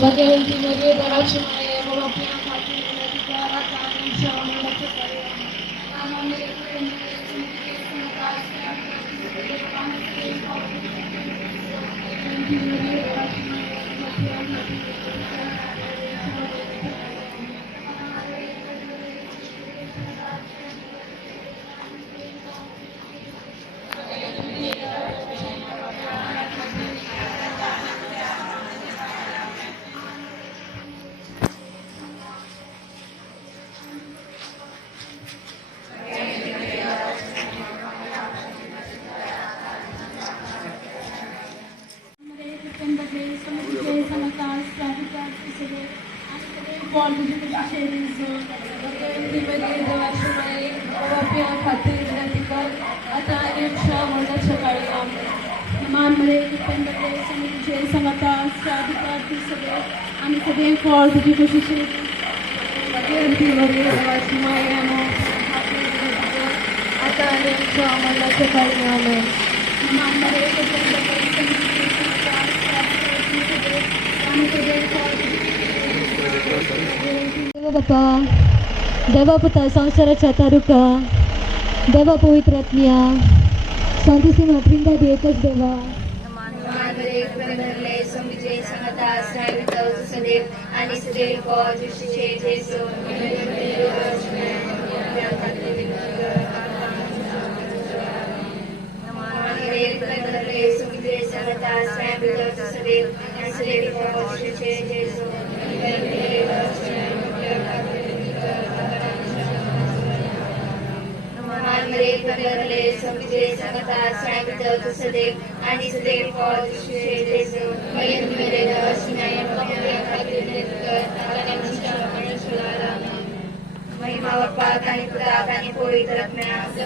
Bhagavati Maria Darashmaya Bhagavati Khati Radhikara Kani Shamala Chakaya Namamre Premre Sumite Sanakasya Bhagavati Maria Darashmaya Bhagavati Bapa, Dewa Putra Sangsara Cataruka, Dewa Pavitratnya, Santi Sima Prinda di Ekas Dewa. आणि सदैव दृष्टीचे जेसो आणि सदैव महिमा बाप्पाक आणि पुराक आणि पवित्र आत्म्याक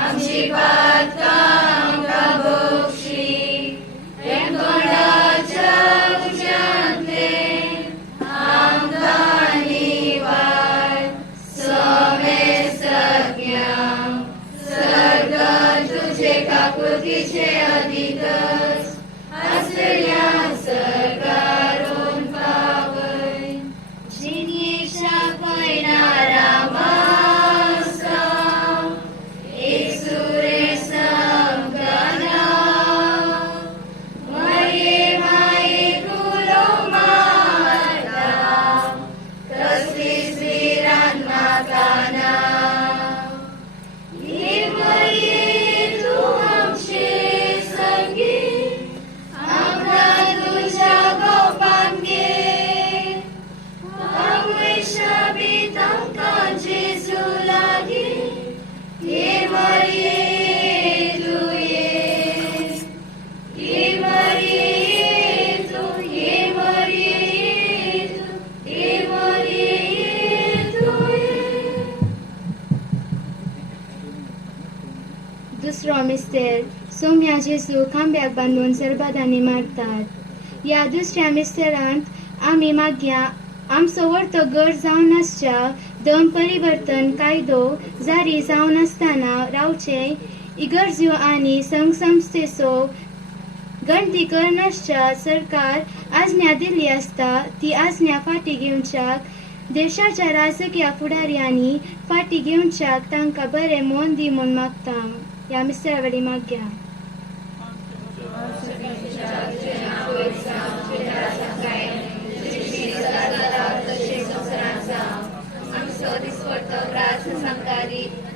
आमची पातका आमका बक्षी रेंकोडाच्या उज्यांतले आमका निवाड समेस्तज्ञा सर्ग तुझे काकुतीचे अधिकच असल्या सरकारून पावय जिनीच्या पैनारा मासा एक सुरे समगना मये माये कुलो माता तसलीच वीरान माकाना ये मये तू आमचे संगी आमका तुझ्या गोपान घे आमवेशा तांका जेजू लागी ये मये तू ये मये तू ये मये तू ये मये तू दुसरो मिस्तेर सोम्या जेजू खांब्याक बांदून सरबतांनी मारतात. या दुसऱ्या मिस्तेरांत आमी मागया आमचो व्हडतो गट जावन आसच्या धन परिवर्तन कायदो जारी जावन आसतना रावचे इगर्ज्यो आनी संघ संस्थेचो गणती करनासच्या सरकार आज्ञा दिल्ली आसता ती आज्ञा फाटी घेवच्याक देशाच्या राजकीय फुडाऱ्यांनी फाटी घेवच्याक तांकां बरें मोन दी म्हूण मागता. या मिस्तेरा वडी मागया.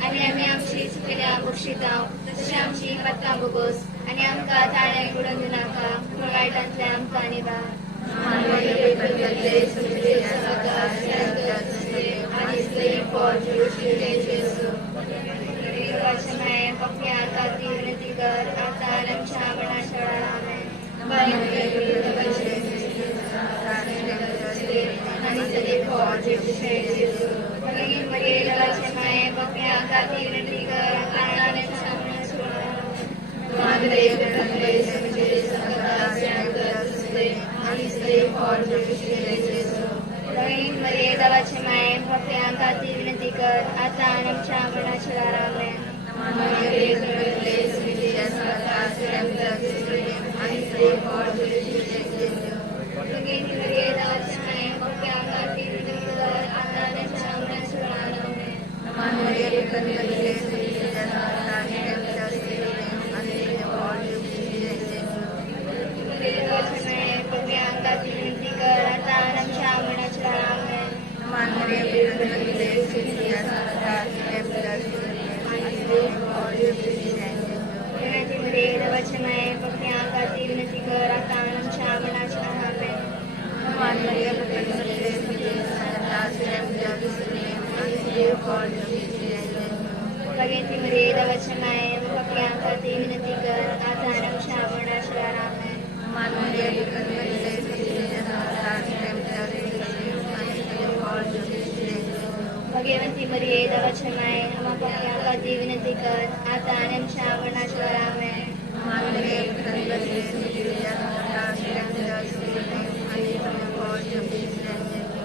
आणि आम्ही आमची चुकलेल्या बक्षितांव तशी आमची पत्कां बोगोस आणि आमकां ताळ्यांक उडोवन दिनाका पूण वायटांतल्यान आमकां निवार Madre बहीण मरिये देवाची माये भक्तां खातीर विनंती कर आता आणि आमच्या मरणाच्या वेळार भगवती मरिये देवाची माये भक्तां खातीर विनंती कर आता आणि आमच्या मरणाच्या वेळार भगवती मरिये देवाची माये भक्तां खातीर विनंती कर आता आणि आमच्या मरणाच्या वेळार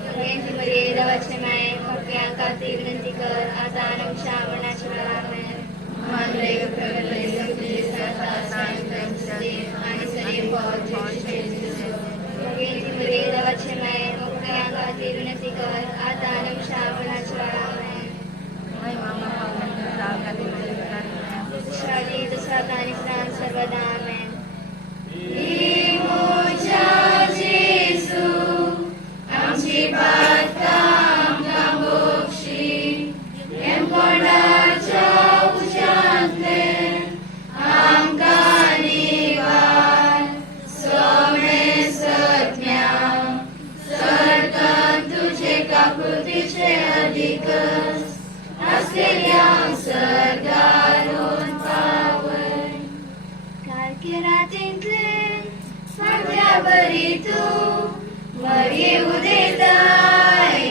भगवती मरिये देवाची माये भक्तां खातीर विनंती कर आता आणि आमच्या मरणाच्या वेळार भगवती मरिये देवाची माये भक्तां खातीर विनंती कर आता आणि आमच्या मरणाच्या वेळार शादी दसरा आणि स्नान सर्वदा आमेन.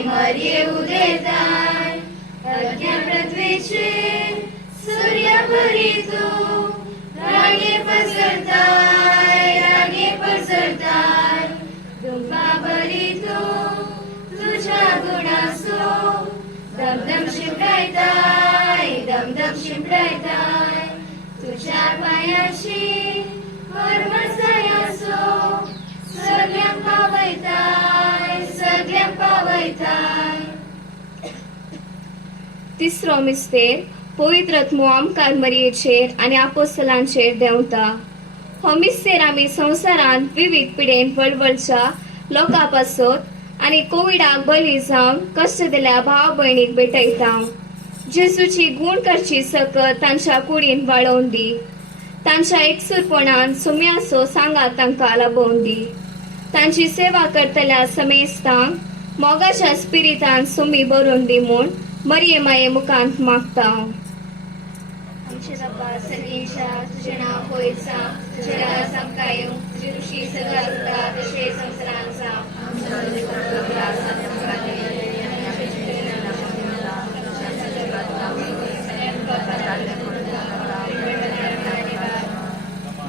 Marie udetai, Agnya pratveche, Surya paritu, Rage pasartai, Dumba paritu, Tuja gunaso, Dam dam shimraitai, Tuja payashi, Varmasayaso, Sagyam pavaitai. तिसरो मिस्तेर पवित्र आत्मो आमकां मरियेचेर आनी आपोस्तलांचेर देंवता. हो मिस्तेर आमी संवसारांत विविध पिडेन वळवळच्या लोकां पासत आनी कोविडाक बळी जावन कश्ट दिल्या भाव भयणीक भेटयता. जेजूची गुण करची सकत तांच्या कुडीन वाळोवन दी. तांच्या एकसुरपणान सुम्याचो सांगात तांकां लाबोवन दी. तांची सेवा करतल्या समेस्तांक मोगाच्या स्पिरितान सुमी भरून दी म्हूण मरिये माये मुखांत मागता. आमचे बाबा सर्गीच्या तुझें नांव पयसा, तुजें राज आमकां येवं, तुजी खुशी सगळ्या जाता तशें संवसारांत जावं.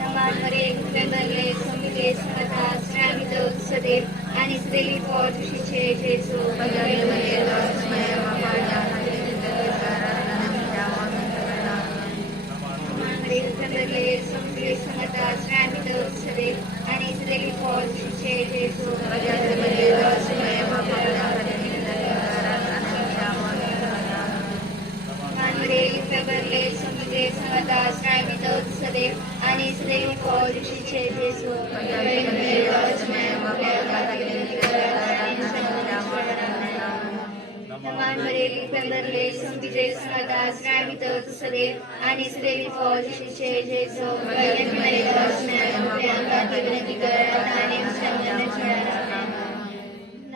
नमान मरे गुप्तेंदरले समिते समता स्नामित सदैव आणि सदैव फॉर तुझीचे जेजू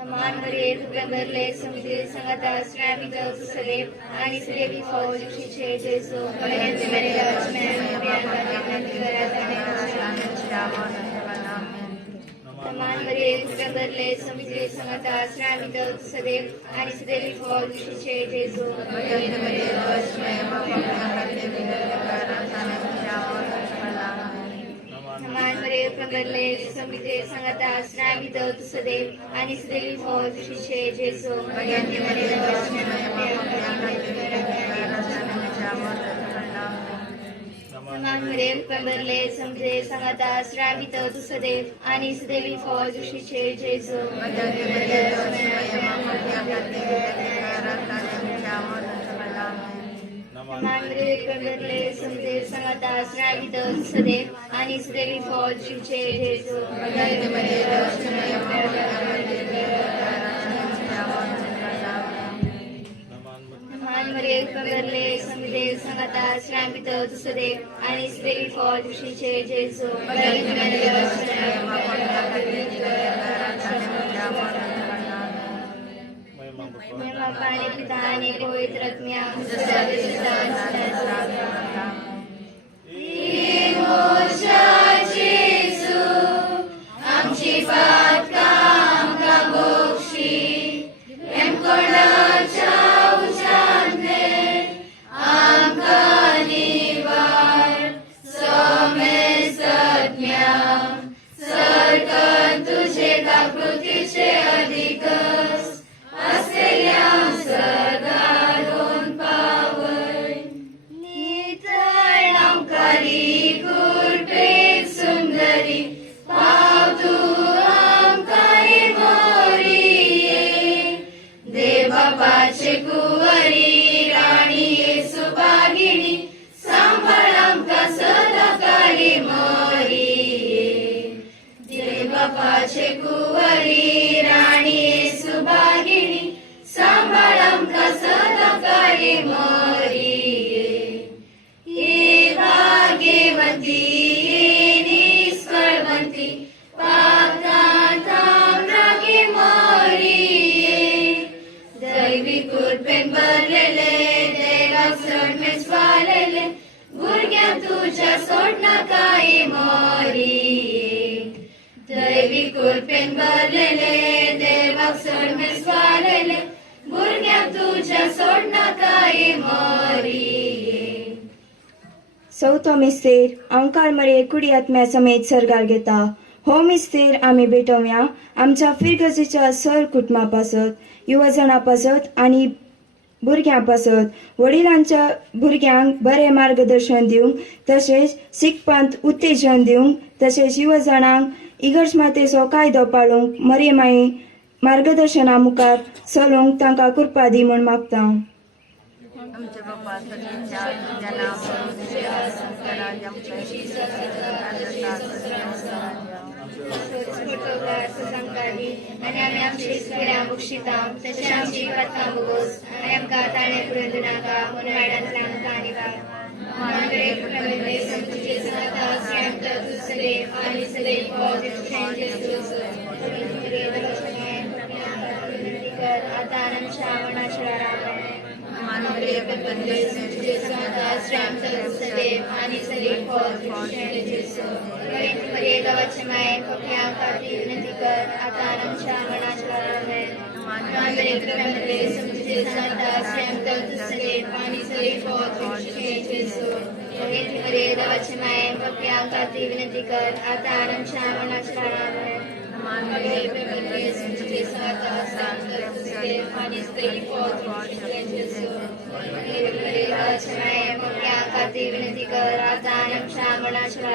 नमान मरे गुप्तेंदरले समिते समता स्नामित सदैव आणि सदैव फॉर तुझीचे जेजू नमान मरे गुप्तेंदरले समिते समता स्नामित सदैव आणि सदैव फॉर तुझीचे जेजू नमान समान मरे प्रबरले समिते संगता स्नावित तुसदेव आणि सदैवी फौज शिषे जेसो भगवंती मरे समान मरे प्रबरले समजे संगता स्नावित तुसदेव आणि सदैवी फौज शिषे जेसो मांगरे प्रबरले समजे संगता स्नावित तुसदेव आणि सदैवी फौज शिषे जेसो मानमरे प्रबरले समजे संगता स्नावित तुसदेव आणि सदैवी फौज शिषे जेसो महिमा पाणी पिता आणि पवित्र आत्म्या आमची बात काम का मोक्षी एम कोणाच्या उचांदे आमका निवार समे सज्ञा सरकन तुझे का कृतीचे अधिकस असलेल्या सर्गारोन पावय नितळ अलंकारी कुर्पेक सुंदरी पावतू आमकाई मोरिये देवबापाचे कुवरी राणी येसु बागिनी सांभाळ आमका सदाकाली मोरिये देवबापाचे कुवरी राणी येसु बागिनी सांभाळ आमका सदाकाली मोरिये ये भाग्यवंती ये निष्कळवंती पाकांत आमरागी मोरिये दैवी कृपेन भरलेले देवाक सडमेच वालेले भुरग्यांक तुझ्या सोडना काही मोरिये दैवी कृपेन भरलेले देवाक सडमेच वालेले भुरग्यांक तुझ्या सोडना काही मोरिये चौथो मिस्तेर अंकार मरे कुडी आत्म्या समेत सर्गार घेता हो मिस्तेर आम्ही भेटवया आमच्या फिरगजेच्या सर कुटुंबा पासत युवजनां पासत आणि भुरग्यां पासत वडिलांच्या भुरग्यांक बरें मार्गदर्शन दिवंक तशेंच शिकपांत उत्तेजन दिवंक तशेंच युवजनांक इगर्ज मातेचो कायदो पाळूंक मरे माये मार्गदर्शना मुखार चलूंक तांकां कृपा दी म्हूण मागता आमचे बाप्पा सगळ्यांच्या जना आणि आम्ही आमची स्त्रिया बक्षिता तसे आमची पत्ता बघोस आणि आमका ताणे पुरंदू नाका म्हणून वाड्यांतल्या कानिवार मानकडे प्रबंधे संतुचे संगता श्रेष्ठ दुसरे आणि सदै पॉझिटिव्ह आता आनंद श्रावणाच्या मानकडे प्रबंधे संतुचे संगता श्रेष्ठ दुसरे आणि सदै पॉझिटिव्ह मर्यादावाचमाय पक्या काठी विनंती कर आता आनंद श्रावणाच्या मानकडे प्रबंधे संतुचे संगता श्रेष्ठ दुसरे आणि सदै पॉझिटिव्ह मर्यादावाचमाय पक्या काठी विनंती कर आता आनंद श्रावणाच्या मानकडे प्रबंधे संतुचे संगता श्रेष्ठ दुसरे आणि सदै पॉझिटिव्ह मर्यादावाचमाय पक्या काठी विनंती कर आता आनंद श्रावणाच्या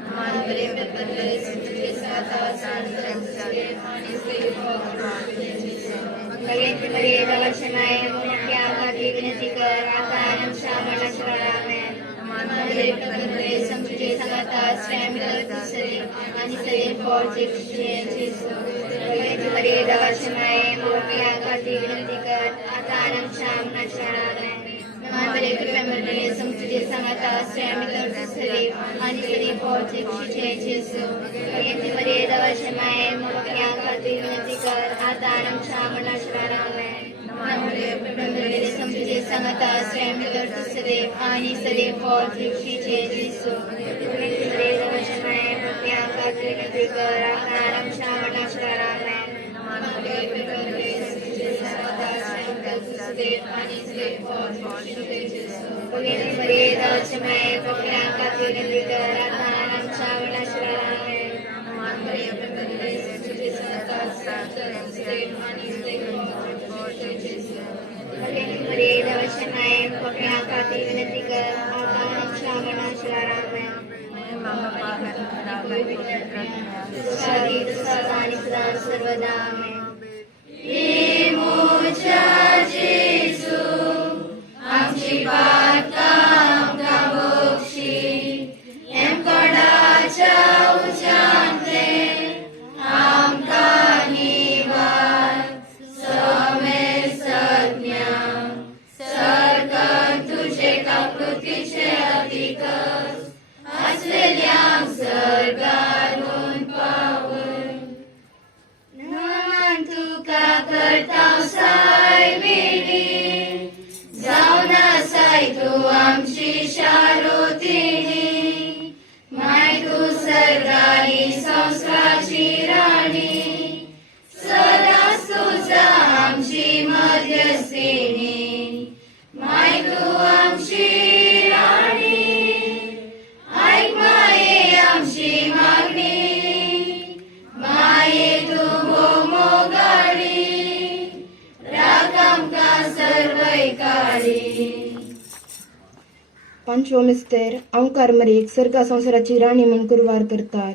मानकडे प्रबंधे संतुचे संगता श्रेष्ठ दुसरे आणि सदै मर्यादावाचमाय पक्या काठी विनंती कर आता आनंद श्रावणाच्या मानकडे प्रबंधे संतुचे संगता श्रेष्ठ दुसरे आणि सदै पॉझिटिव्ह मर्यादावाचमाय पक्या काठी विनंती कर आता आनंद श्रावणाच्या मानकडे प्रबंधे संतुचे संगता श्रेष्ठ दुसरे आणि सदै पॉझिटिव्ह मर्यादावाचमाय पक्या काठी विनंती कर आता आनंद श्रावणाच्या मानकडे प्रबंधे संतुचे संगता श्रेष्ठ दुसरे आणि सदै पॉझिटिव्ह मर्यादावाचमाय पक्या काठी विनंती कर आता आनंद श्रावणाच्या मानकडे प्रबंधे संतुचे संगता श्रेष्ठ दुसरे आणि सदै पॉझिटिव्ह मर्यादावाचमाय पक्या काठी विनंती कर आता आनंद श्रावणाच्या मरे देवाचे माये आपल्या खाती विनंती कर आता आमच्या मनाच्या रामाया सारी सदा आणि सदा सर्वदा आमेन. नमन तुका करताव साय बेडी जाऊन साय तू आमची शारोतिणी माय तू सर्गानी संस्काराची राणी सदाच तुझा आमची मध्यस्थिनी माय तू आमची राणी ऐक माये आमची मागणी माये तू मोगाडी राखम का सर्वै काळी. पांचवो मिस्तेर ओंकार मरेक सर्गा संसाराची राणी म्हणून कुरवार करतात.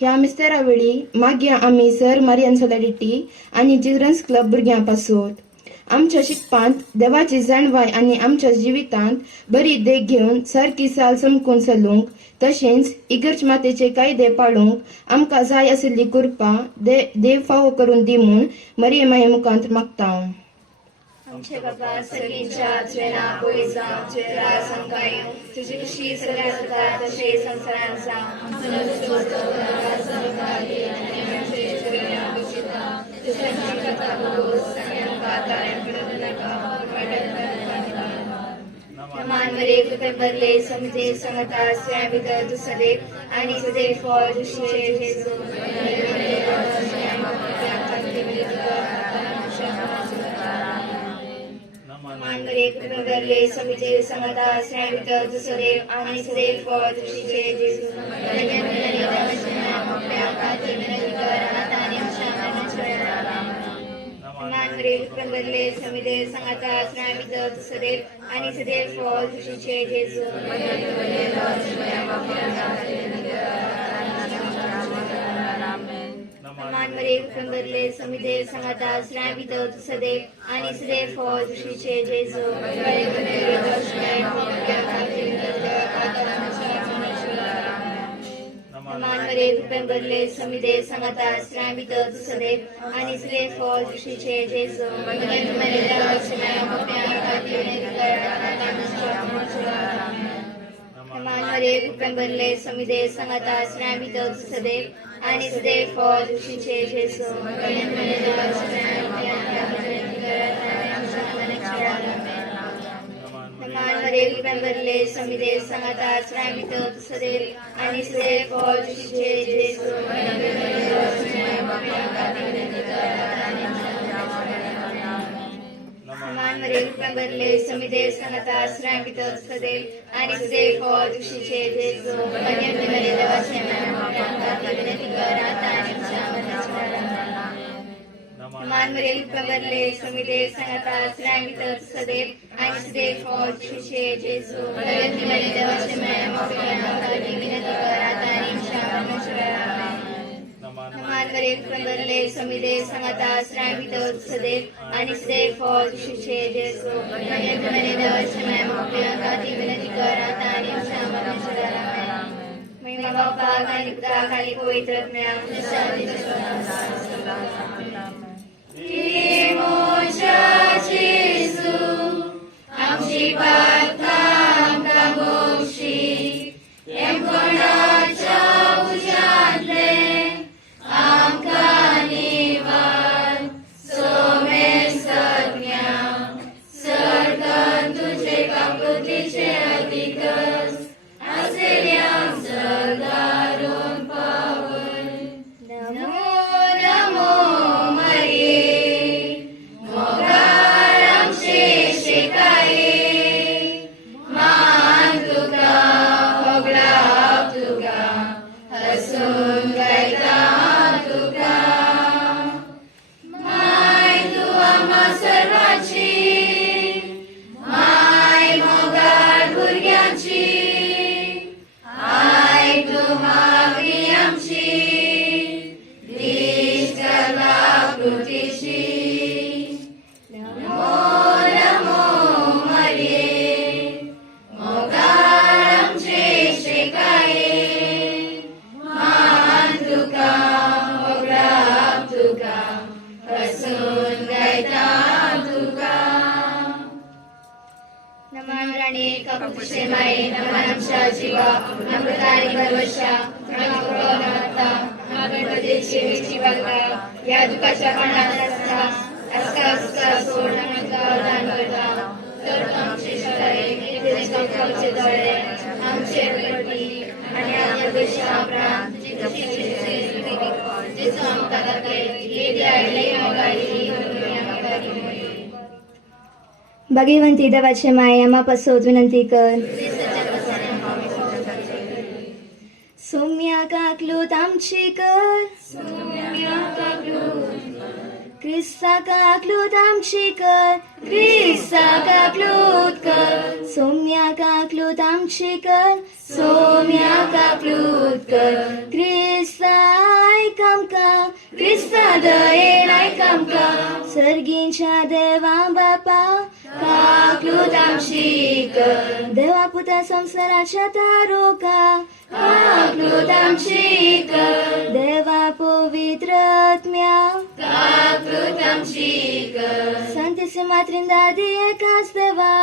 ह्या मिस्तेरावेळी मागया आमी सर मारियन सोलिडिटी आणि चिल्ड्रन्स क्लब भुरग्यां पासोत आमच्या शिकपांत देवाची जाणवाय आणि आमच्या जिवितांत बरी देख घेवन सारकी साल समकून चलूंक तशेंच इगर्ज मातेचे कायदे पाळूंक आमकां जाय आशिल्ली कृपा देव फावो करून दी म्हूण मरिये माये मुखांत मागता. आमचे बाबा सगळींच्या तुवें पळय जावं तुवें रास आमकां तुजी कशी सगळ्या जाता तशें संवसारांत मान मरे कृपे बदले समजे समता स्वयं भितर तू सदैव आणि सदैव फळ दुशीचे जेजू मान मरे कृपे बदले समजे समता स्वयं भितर तू सदैव आणि सदैव फळ दुशीचे जेजू मान मरे कृपे बदले समिदे संगता स्वयं भितर तू सदैव आणि सदैव फळ दुशीचे जेजू मान मरे कृपे बदले समिदे संगता स्वयं भितर तू सदैव आणि सदैव फळ दुशीचे जेजू मान मरे कृपे बदले समिदे संगता स्वयं भितर तू सदैव आणि सदैव फळ दुशीचे जेजू मान मरे कृपे बदले समिदे संगता स्वयं भितर तू सदैव आणि सदैव फळ दुशीचे जेजू मान मरे कृपे बदले समिदे संगता स्वयं भितर तू सदैव आणि सदैव फळ दुशीचे जेजू मान मरे कृपे बदले समिदे संगता स्वयं भितर तू सदैव आणि सदैव फळ दुशीचे जेजू मान मरे कृपे बदले समिदे संगता स्वयं भितर तू सदैव आणि सदैव फळ दुशीचे जेजू मान मरे कृपे बदले समिदे संगता स्वयं भितर तू सदैव आणि सदैव फळ दुशीचे जेजू महिमा बापा आणि पुत्रा खाली पवित्र आमची पालका आमकां मोक्षी एम कोणाच्या उज्यांतले आमकां निवार सोमे सज्ञा सर्गन तुझे काकृतीचे अधिकस आसेल्यांक सर्गारून पावय. नमो नमो आणि एका पुरुषे माये नमनांच्या जीवा अमृताने भरवशा प्रमाणता गणपती सेवेची बागा या दुःखाच्या काळात असता असता सोड दान करता तर आमचे शाळे तेच आमचे डोळे आमचे गणपती आणि आमच्या देशा प्राण जिचं आमकां हे द्यायले मागायली भाग्यवंती देवाचे माये आम्हा पासोत विनंती कर. सौम्या काकलूत आमची कर, क्रिस्ता काकलूत आमची कर, क्रिस्ता काकलूत कर. सौम्या काकलूत आमची कर, सौम्या काकलूत कर. क्रिस्ता ऐक आमकां, क्रिस्ता दयेन ऐक आमकां. सर्गींच्या देवा बापा काकलूत आमची कर. देवा पुता संसाराच्या तारोका काकलूत आमची कर. देवा पवित्र आत्म्या काकलूत आमची कर. संतसिमा त्रिंदादी एकाच देवा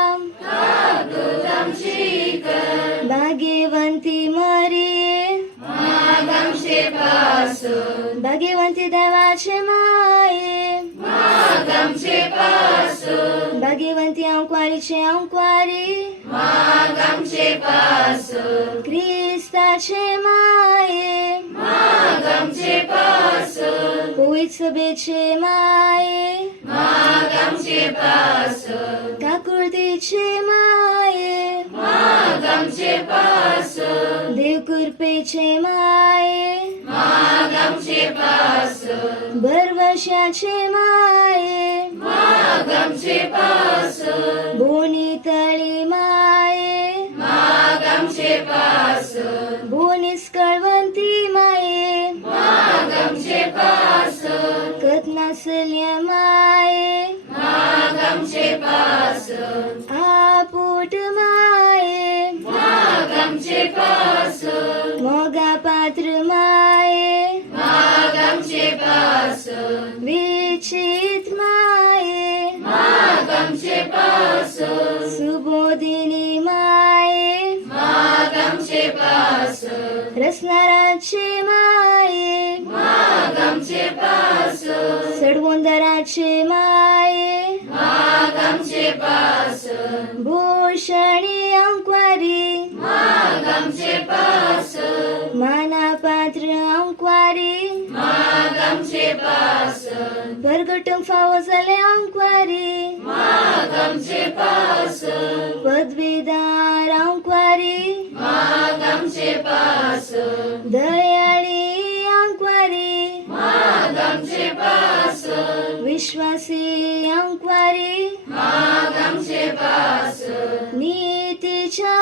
काकलूत आमची कर. भाग्यवंती मरिये माग आमचे पासून. भाग्यवंती देवाचे माये माग आमचे पासून. भाग्यवंती अंकवारीचे अंकवारी माग आमचे पासून. क्रिस्ताचे माये माग आमचे पासून. पवित्र सभेचे माये माग आमचे पासून. काकुळतीचे माये माग आमचे पासून. देवकृपेचे माये माग आमचे पासून. बरवशाचे माये माग आमचे पासून. बोनीतळी माये माग आमचे पासून. बोनीस कळवंती माये माग आमचे पासून. कथनासल्य माये माग आमचे पासून. आपूट माये माग आमचे पासून. मोगा पात्र माये माग आमचे पासून. विचित माये माग आमचे पासून. सुबोधिनी माये माग आमचे पासून. रसनाराचे माये माग आमचे पासून. सडवोंदराचे माये माग आमचे पासून. भूषणी अंकवारी माग आमचे पासून. मानापात्र अंकवारी माग आमचे पासून. परगटूंक फावो जाले अंकवारी माग आमचे पासून. पदवीदार अंकवारी माग आमचे पासून. दयाळी अंकवारी माग आमचे पासून. विश्वासी अंकवारी माग आमचे पासून. नीतीच्या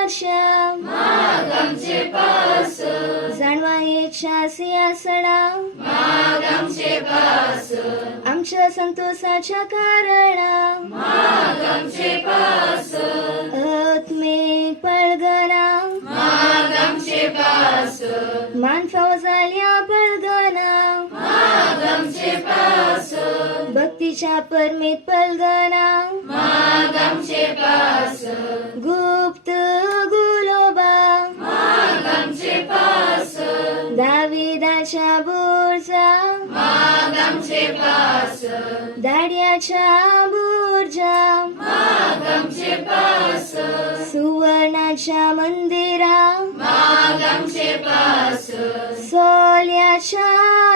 आरशा माग आमचे पासून. जाणवायेच्या सिंहासना माग आमचे पासून. आमच्या संतोषाच्या कारणा माग आमचे पासून. आत्मिक पळगना माग आमचे पासून. मानफाव जाल्या पळगना माग आमचे पासून. भक्तीच्या परमेत पळगना माग आमचे पासून. गुप्त गुलोबा माग आमचे पासून. दाविदाच्या बुरजा माग आमचे पासून. दाड्याच्या बुरजा माग आमचे पासून. सुवर्णाच्या मंदिरा माग आमचे पासून. सोल्याच्या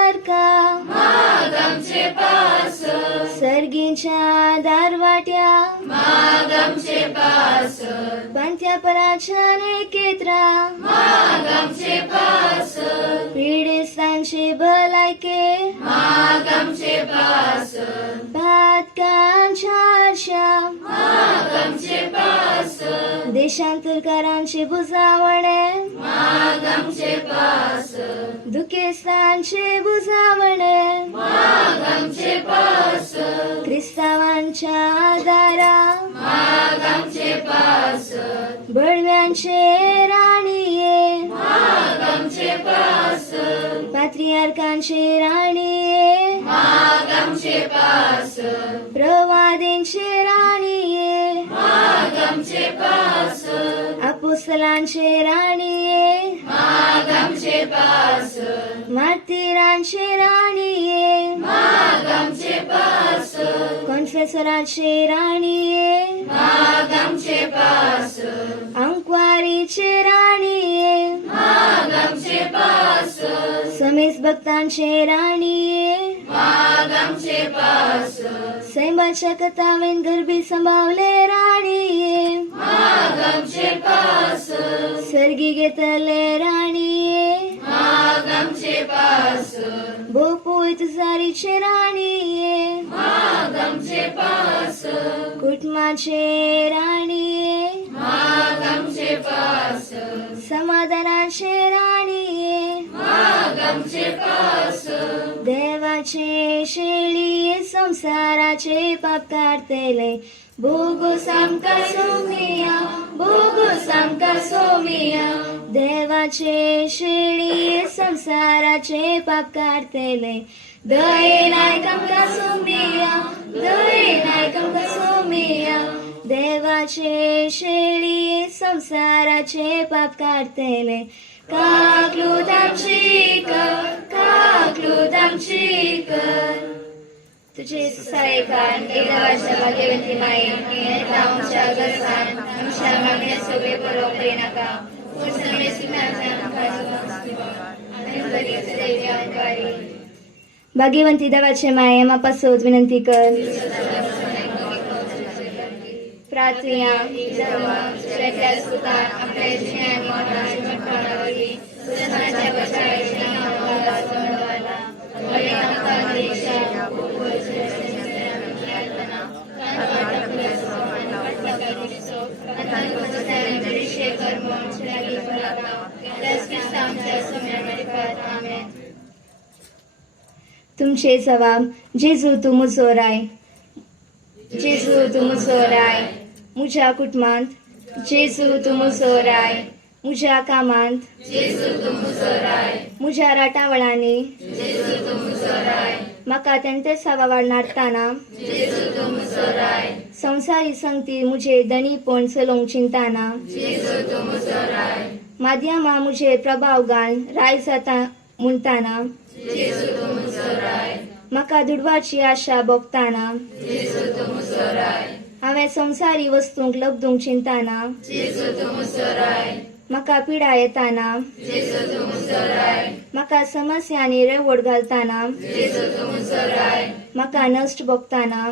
अर्का माग आमचे पासून. सर्गीच्या दारवाट्या माग आमचे पासून. पंथ्यापराच्या नेकेत्रा माग आमचे पासून. पीडितांचे भलायके माग आमचे पासून. पातकांच्या आरशा माग आमचे पासून. देशांतरकारांचे बुजावणे माग आमचे पासून. दुखेस्तांचे बुजावणे माग आमचे पासून. क्रिस्तावांच्या आदारा माग आमचे पासून. बडव्यांचे राणीये माग आमचे पासून. पात्रियार्कांचे राणीये माग आमचे पासून. प्रवादींचे राणीये माग अपोस्तलांचे राणीये मार्तिरांचे राणीये कॉन्फेसरांचे राणीये अंक्वारीचे राणीये समीस भक्तांचे राणीये सैमाच्या कथावेन गरबी संभावले राणीये सर्गी घेतले राणीये बोपोय तुझारीचे राणीये कुटुंबाचे राणीये समाधानाचे राणीये देवाचे शेळीये संसाराचे पाप काढतेले भोगो सामका सोमिया देवाचे शेळीये संसाराचे पाप काढतेले दये नायकमका सोमिया देवाचे शेळीये संसाराचे पाप काढतेले काक्लूदामची कर तुझे सहायकान देवाच्या भाग्यवंती माये आमच्या गरजान आमच्या मागण्या सगळे बरोबर नाका भाग्यवंती देवाचे माये मापासोत विनंती कर प्रार्थना आपल्या तुमचे जबाब जेजू तू मुजो राय मुझ्या कुटुंबांत जेजू तू मुजो राय मुझ्या कामांत मुझ्या राटावळांनी म्हाका तेंते सावा नाडटाना संवसारी संगती मुझे दणीपण चलोवंक चिंताना माध्यमा मुझे प्रभाव घाल राय जाता म्हणटाना म्हाका दुडवाची आशा भोगताना हांवें संवसारी वस्तूंक लब्धूंक चिंताना म्हाका पिडा येताना म्हाका समस्यांनी रेवड घालताना म्हाका नश्ट भोगताना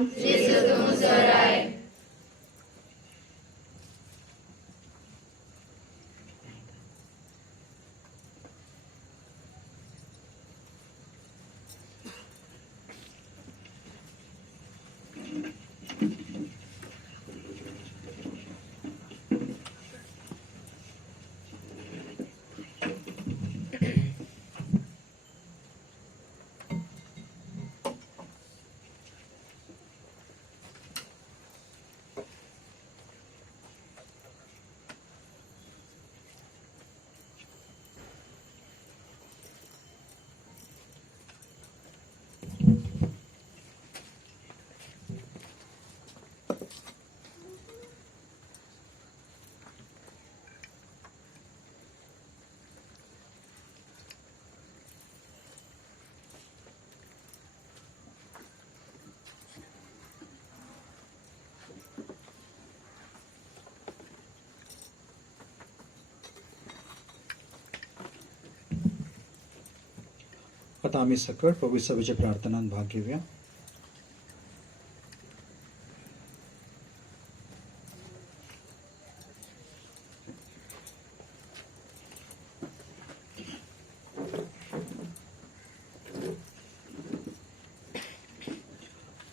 आता आम्ही सकळ पवित्र सभेच्या प्रार्थनांत भाग घेऊया.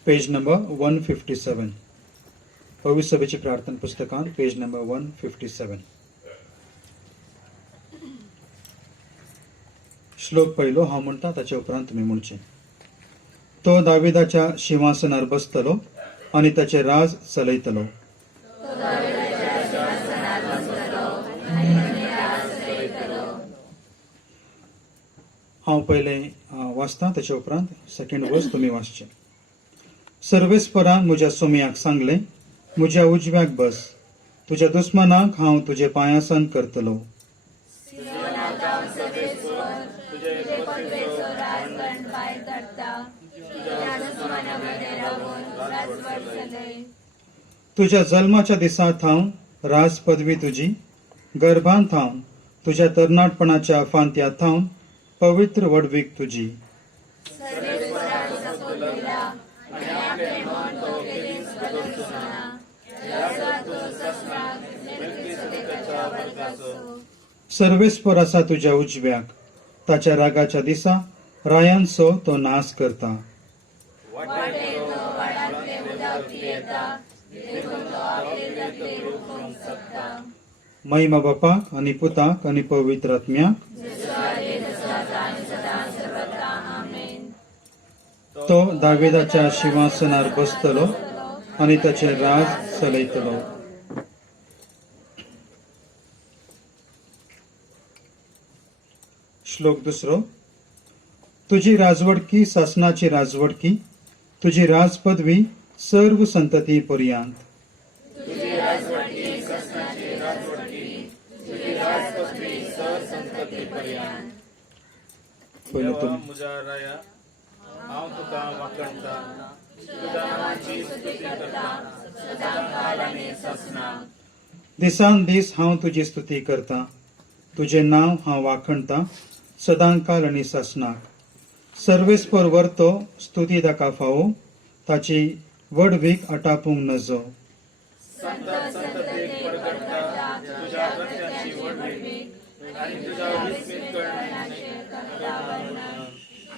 पेज नंबर 157 पवित्र सभेची प्रार्थना पुस्तकांत पेज नंबर 157. श्लोक पहिलो हांव म्हणटा ताचे उपरांत तुमी म्हणचे. तो दाविदाच्या सिंहासनार बसतलो आनी ताचे राज चलयतलो. हांव पयले वाचता ताचे उपरांत सेकंड वर्स तुमी वाचचे. सर्वेस्परान म्हज्या सोमयाक सांगले, म्हज्या उजव्याक बस, तुझ्या दुस्मनाक हांव तुजे पांयासन करतलो. तुझ्या जल्माच्या दिसांत हांव राज पदवी तुजी, गर्भांत हांव तुझ्या तरणाटपणाच्या फांत्यांत हांव पवित्र वडवीक तुजी. सर्वेस्पर आसा तुज्या उजव्याक, ताच्या रागाच्या दिसा रायांचो तो नाश करता. महिमा बापाक आनी पुताक आनी पवित्र आत्म्याक. तो दाविदाच्या सिंहासनार बसतलो आनी ताचे राज चलयतलो. श्लोक दुसरो. तुजी राजवडकी सासनाची राजवडकी, तुजी राजपदवी सर्व संतती पर्यंत. पयलो तुमी. म्हज्या राया हांव तुका वाखणटा, तुज्या नांवाची स्तुती करता सदांकाळ आनी ससनां. दिसान दीस हांव तुजी स्तुती करता, तुझे नाव हांव वाखणता सदांकाळ आनी सासनाक. सर्वेस्पर वर्तो स्तुती ताका फावो, ताची वडवीक आटापूंक नजो. संतत संततेक परगटता तुज्या कृत्याची वडवीक आनी तुज्या विस्मीत करण्याचे करता वर्णन.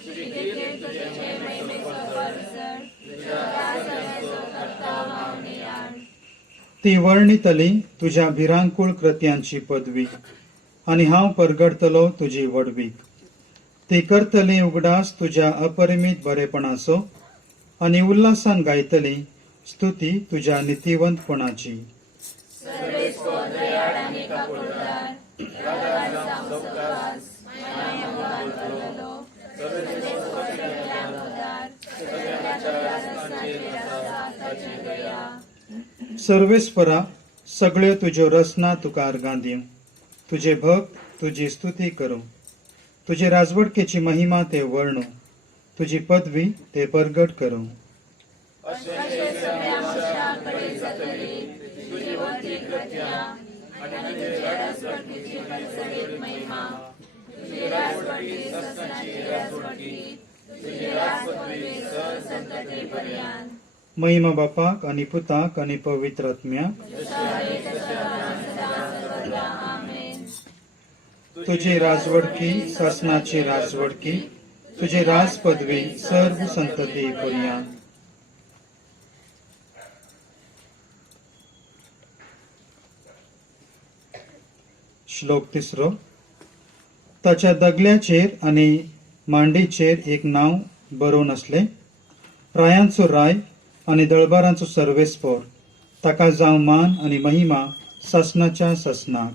तुजी कीर्त तुजे महिमेचो परसर, तुज्या राजयाचो करता मावनियाळ. ती वर्णितली तुझ्या भिरांकूळ कृत्यांची पदवी, आनी हांव परगडतलो तुजी वडवीक. ती करतली उगडास तुज्या अपरिमीत बरेपणाचो, आनी उल्हासान गायतली स्तुती तुज्या नितिवंतपणाची. सर्वेस्परा सगळ्यो तुज्यो रचना तुका अर्गां दिवं. तुजे भक्त तुजी स्तुती करूं. तुजे राजवडकेची महिमा ते वर्णू. तुजी पदवी ते परगट करूं. महिमा बापाक आनी पुताक आनी पवित्र आत्म्याक. तुझी राजवडकी सासनाची राजवडकी, तुझी राजपदवी सर्व संतती पर्यंत. श्लोक तिसरो. ताच्या दगल्याचेर आनी मांडीचेर एक नाव बरोवन असले, रायांचो राय आनी दळबारांचो सर्वेस्पर. ताका जावं मान आनी महिमा ससनाच्या ससनाक.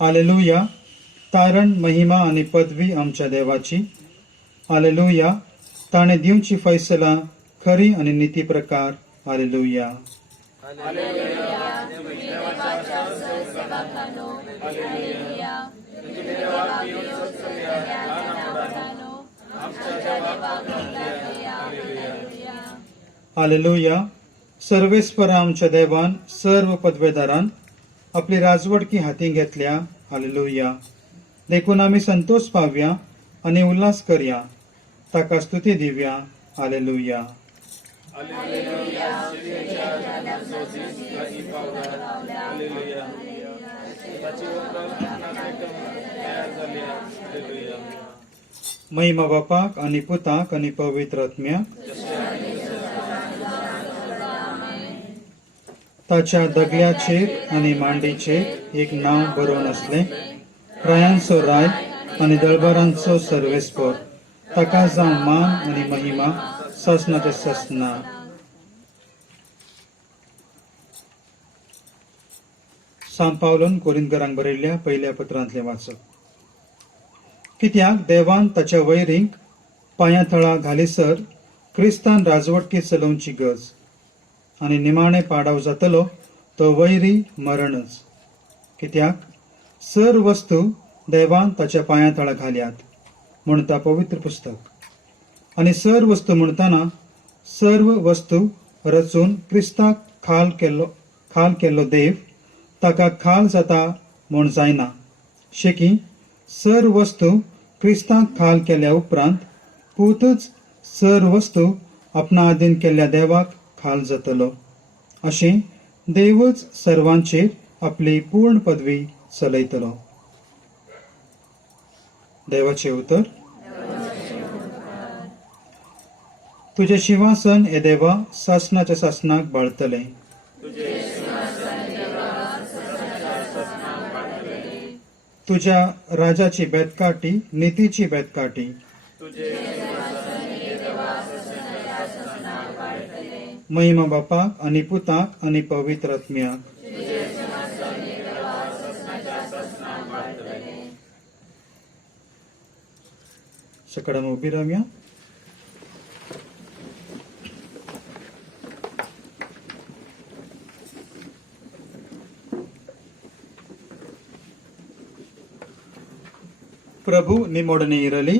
हालेलुया. तारण महिमा आनी पदवी आमच्या देवाची. हालेलुया. ताणे दिवची फैसला खरी आनी नीती प्रकार. हालेलुया. हालेलुया. सर्वेस्परा आमच्या देवान सर्व पदवेदारान आपली राजवडकी हाती घेतल्या. हालेलुया. देखून आमी संतोष पावया आनी उल्हास करया, ताका स्तुती दिवया. हालेलुया. महिमा बापाक आनी पुताक आनी पवित्र आत्म्याक. ताच्या दगल्याचेर आनी मांडीचेर एक नाव बरोवन असले, रायांचो राय आनी दळबारांचो सर्वेस्पर. ताका जावं मान आनी महिमा ससनाचे ससना. सांत पावलोन कोरिंथकरांक बरयल्ल्या पहिल्या पत्रांतले वाचप. कित्याक देवान ताच्या वैरींक पांयां थळां घालीसर क्रिस्तान राजवटकी चलोवची गरज आनी निमाणे पाडाव जातलो तो वैरी मरणच. कित्याक सर वस्तू देवान ताच्या पांयां थळां घाल्यात म्हणटा पवित्र पुस्तक. आनी सर वस्तू म्हणटाना सर्व वस्तू रचून क्रिस्ताक खाल केल्लो देव ताका खाल जाता म्हूण जायना. शेकी सर वस्तू क्रिस्ताक खाल केल्या उपरांत पूतच सर वस्तू आपणा आदीन केल्ल्या देवाक खाल जातलो. अशें देवच सर्वांचेर आपली पूर्ण पदवी चलयतलो. देवाचे उतर. तुझे सिंहासन हे देवा सासनाच्या सासनाक बाळतले. तुझ्या राजाची बेतकाटी नितीची बेतकाटी. महिमा बापाक आणि पुताक आणि पवित्र आत्म्याक. सकडम उभी रावया. ಪ್ರಭು ನಿಮ್ಮೊಡನೆ ಇರಲಿ.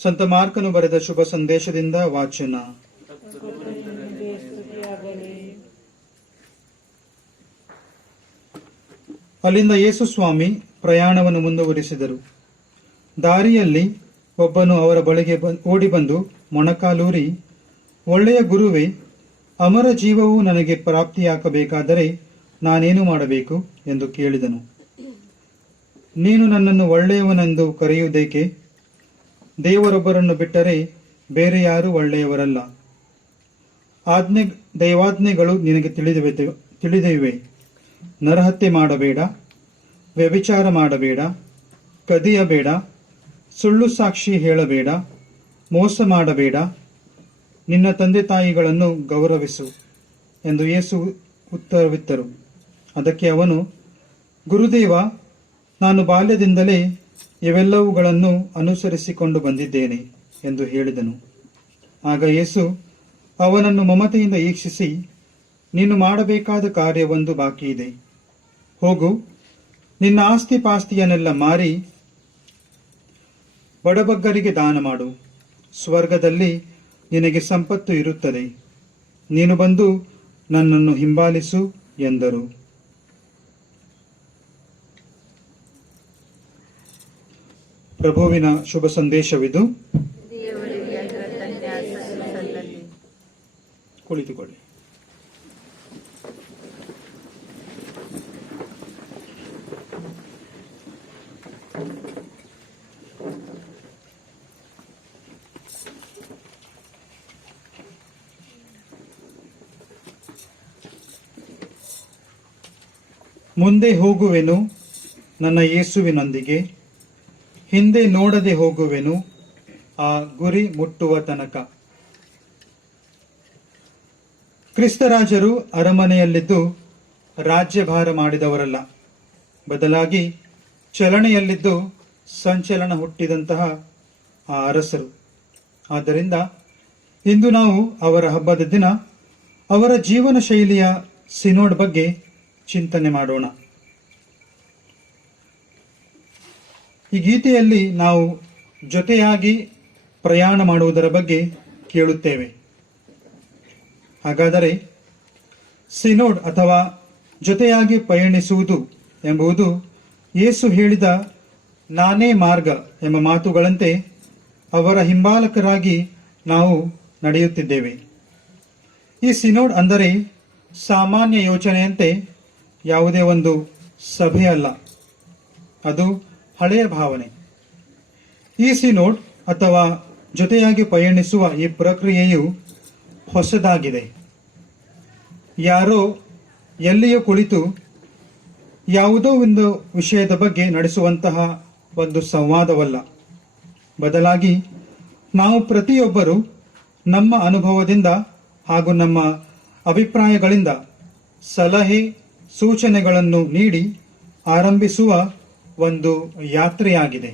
ಸಂತ ಮಾರ್ಕನು ಬರೆದ ಶುಭ ಸಂದೇಶದಿಂದ ವಾಚನ. ಅಲ್ಲಿಂದ ಯೇಸು ಸ್ವಾಮಿ ಪ್ರಯಾಣವನ್ನು ಮುಂದುವರಿಸಿದರು. ದಾರಿಯಲ್ಲಿ ಒಬ್ಬನು ಅವರ ಬಳಿಗೆ ಓಡಿ ಬಂದು ಮೊಣಕಾಲೂರಿ, ಒಳ್ಳೆಯ ಗುರುವೇ, ಅಮರ ಜೀವವು ನನಗೆ ಪ್ರಾಪ್ತಿಯಾಗಬೇಕಾದರೆ ನಾನೇನು ಮಾಡಬೇಕು ಎಂದು ಕೇಳಿದನು. ನೀನು ನನ್ನನ್ನು ಒಳ್ಳೆಯವನೆಂದು ಕರೆಯುವುದೇಕೆ? ದೇವರೊಬ್ಬರನ್ನು ಬಿಟ್ಟರೆ ಬೇರೆ ಯಾರೂ ಒಳ್ಳೆಯವರಲ್ಲ. ದೈವಾಜ್ಞೆಗಳು ನಿನಗೆ ತಿಳಿದಿವೆ. ನರಹತ್ಯೆ ಮಾಡಬೇಡ, ವ್ಯಭಿಚಾರ ಮಾಡಬೇಡ, ಕದಿಯಬೇಡ, ಸುಳ್ಳು ಸಾಕ್ಷಿ ಹೇಳಬೇಡ, ಮೋಸ ಮಾಡಬೇಡ, ನಿನ್ನ ತಂದೆ ತಾಯಿಗಳನ್ನು ಗೌರವಿಸು ಎಂದು ಯೇಸು ಉತ್ತರವಿತ್ತರು. ಅದಕ್ಕೆ ಅವನು, ಗುರುದೇವ, ನಾನು ಬಾಲ್ಯದಿಂದಲೇ ಇವೆಲ್ಲವುಗಳನ್ನು ಅನುಸರಿಸಿಕೊಂಡು ಬಂದಿದ್ದೇನೆ ಎಂದು ಹೇಳಿದನು. ಆಗ ಯೇಸು ಅವನನ್ನು ಮಮತೆಯಿಂದ ಈಕ್ಷಿಸಿ, ನೀನು ಮಾಡಬೇಕಾದ ಕಾರ್ಯವೊಂದು ಬಾಕಿ ಇದೆ. ಹೋಗು, ನಿನ್ನ ಆಸ್ತಿ ಪಾಸ್ತಿಯನ್ನೆಲ್ಲ ಮಾರಿ ಬಡಬಗ್ಗರಿಗೆ ದಾನ ಮಾಡು. ಸ್ವರ್ಗದಲ್ಲಿ ನಿನಗೆ ಸಂಪತ್ತು ಇರುತ್ತದೆ. ನೀನು ಬಂದು ನನ್ನನ್ನು ಹಿಂಬಾಲಿಸು ಎಂದರು. ಪ್ರಭುವಿನ ಶುಭ ಸಂದೇಶವಿದು. ಕುಳಿತುಕೊಳ್ಳಿ. ಮುಂದೆ ಹೋಗುವೆನು ನನ್ನ ಯೇಸುವಿನೊಂದಿಗೆ, ಹಿಂದೆ ನೋಡದೆ ಹೋಗುವೆನು ಆ ಗುರಿ ಮುಟ್ಟುವ ತನಕ. ಕ್ರಿಸ್ತರಾಜರು ಅರಮನೆಯಲ್ಲಿದ್ದು ರಾಜ್ಯಭಾರ ಮಾಡಿದವರಲ್ಲ, ಬದಲಾಗಿ ಚಲನೆಯಲ್ಲಿದ್ದು ಸಂಚಲನ ಹುಟ್ಟಿದಂತಹ ಆ ಅರಸರು. ಆದ್ದರಿಂದ ಇಂದು ನಾವು ಅವರ ಹಬ್ಬದ ದಿನ ಅವರ ಜೀವನ ಶೈಲಿಯ ಸಿನೋಡ್ ಬಗ್ಗೆ ಚಿಂತನೆ ಮಾಡೋಣ. ಈ ಗೀತೆಯಲ್ಲಿ ನಾವು ಜೊತೆಯಾಗಿ ಪ್ರಯಾಣ ಮಾಡುವುದರ ಬಗ್ಗೆ ಕೇಳುತ್ತೇವೆ. ಹಾಗಾದರೆ ಸಿನೋಡ್ ಅಥವಾ ಜೊತೆಯಾಗಿ ಪಯಣಿಸುವುದು ಎಂಬುದು ಯೇಸು ಹೇಳಿದ ನಾನೇ ಮಾರ್ಗ ಎಂಬ ಮಾತುಗಳಂತೆ ಅವರ ಹಿಂಬಾಲಕರಾಗಿ ನಾವು ನಡೆಯುತ್ತಿದ್ದೇವೆ. ಈ ಸಿನೋಡ್ ಅಂದರೆ ಸಾಮಾನ್ಯ ಯೋಚನೆಯಂತೆ ಯಾವುದೇ ಒಂದು ಸಭೆ ಅಲ್ಲ, ಅದು ಹಳೆಯ ಭಾವನೆ. ಈ ಸಿನೋಡ್ ಅಥವಾ ಜೊತೆಯಾಗಿ ಪಯಣಿಸುವ ಈ ಪ್ರಕ್ರಿಯೆಯು ಹೊಸದಾಗಿದೆ. ಯಾರೋ ಎಲ್ಲಿಯೋ ಕುಳಿತು ಯಾವುದೋ ಒಂದು ವಿಷಯದ ಬಗ್ಗೆ ನಡೆಸುವಂತಹ ಒಂದು ಸಂವಾದವಲ್ಲ, ಬದಲಾಗಿ ನಾವು ಪ್ರತಿಯೊಬ್ಬರು ನಮ್ಮ ಅನುಭವದಿಂದ ಹಾಗೂ ನಮ್ಮ ಅಭಿಪ್ರಾಯಗಳಿಂದ ಸಲಹೆ ಸೂಚನೆಗಳನ್ನು ನೀಡಿ ಆರಂಭಿಸುವ ಒಂದು ಯಾತ್ರೆಯಾಗಿದೆ.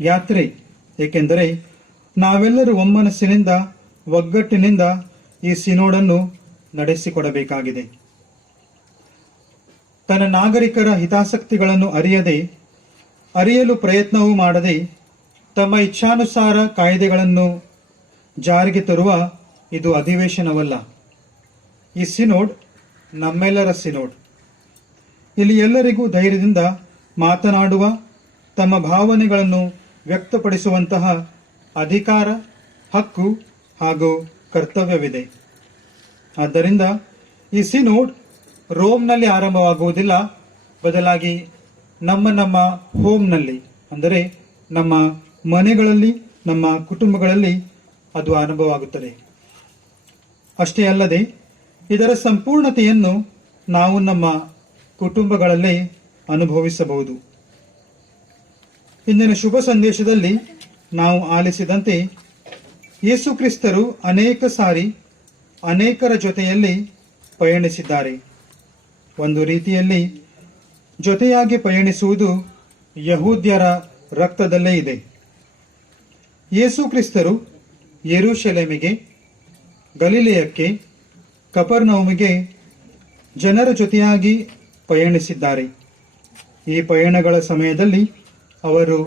ಯಾತ್ರೆ ಏಕೆಂದರೆ ನಾವೆಲ್ಲರೂ ಒಮ್ಮನಸ್ಸಿನಿಂದ ಒಗ್ಗಟ್ಟಿನಿಂದ ಈ ಸಿನೋಡನ್ನು ನಡೆಸಿಕೊಡಬೇಕಾಗಿದೆ. ತನ್ನ ನಾಗರಿಕರ ಹಿತಾಸಕ್ತಿಗಳನ್ನು ಅರಿಯಲು ಪ್ರಯತ್ನವೂ ಮಾಡದೆ ತಮ್ಮ ಇಚ್ಛಾನುಸಾರ ಕಾಯ್ದೆಗಳನ್ನು ಜಾರಿಗೆ ತರುವ ಇದು ಅಧಿವೇಶನವಲ್ಲ. ಈ ಸಿನೋಡ್ ನಮ್ಮೆಲ್ಲರ ಸಿನೋಡ್. ಇಲ್ಲಿ ಎಲ್ಲರಿಗೂ ಧೈರ್ಯದಿಂದ ಮಾತನಾಡುವ, ತಮ್ಮ ಭಾವನೆಗಳನ್ನು ವ್ಯಕ್ತಪಡಿಸುವಂತಹ ಅಧಿಕಾರ, ಹಕ್ಕು ಹಾಗೂ ಕರ್ತವ್ಯವಿದೆ. ಆದ್ದರಿಂದ ಈ ಸಿನೋಡ್ ರೋಮ್ನಲ್ಲಿ ಆರಂಭವಾಗುವುದಿಲ್ಲ, ಬದಲಾಗಿ ನಮ್ಮ ಹೋಮ್ನಲ್ಲಿ, ಅಂದರೆ ನಮ್ಮ ಮನೆಗಳಲ್ಲಿ, ನಮ್ಮ ಕುಟುಂಬಗಳಲ್ಲಿ ಅದು ಆರಂಭವಾಗುತ್ತದೆ. ಅಷ್ಟೇ ಅಲ್ಲದೆ ಇದರ ಸಂಪೂರ್ಣತೆಯನ್ನು ನಾವು ನಮ್ಮ ಕುಟುಂಬಗಳಲ್ಲೇ ಅನುಭವಿಸಬಹುದು. ಇಂದಿನ ಶುಭ ಸಂದೇಶದಲ್ಲಿ ನಾವು ಆಲಿಸಿದಂತೆ ಯೇಸು ಕ್ರಿಸ್ತರು ಅನೇಕ ಸಾರಿ ಅನೇಕರ ಜೊತೆಯಲ್ಲಿ ಪಯಣಿಸಿದ್ದಾರೆ. ಒಂದು ರೀತಿಯಲ್ಲಿ ಜೊತೆಯಾಗಿ ಪಯಣಿಸುವುದು ಯಹೂದ್ಯರ ರಕ್ತದಲ್ಲೇ ಇದೆ. ಯೇಸು ಕ್ರಿಸ್ತರು ಯೆರೂಶಲೇಮಿಗೆ, ಗಲಿಲೆಯಕ್ಕೆ, ಕಪರ್ನೌಮಿಗೆ ಜನರ ಜೊತೆಯಾಗಿ ಪಯಣಿಸಿದ್ದಾರೆ. ಈ ಪಯಣಗಳ ಸಮಯದಲ್ಲಿ ಅವರು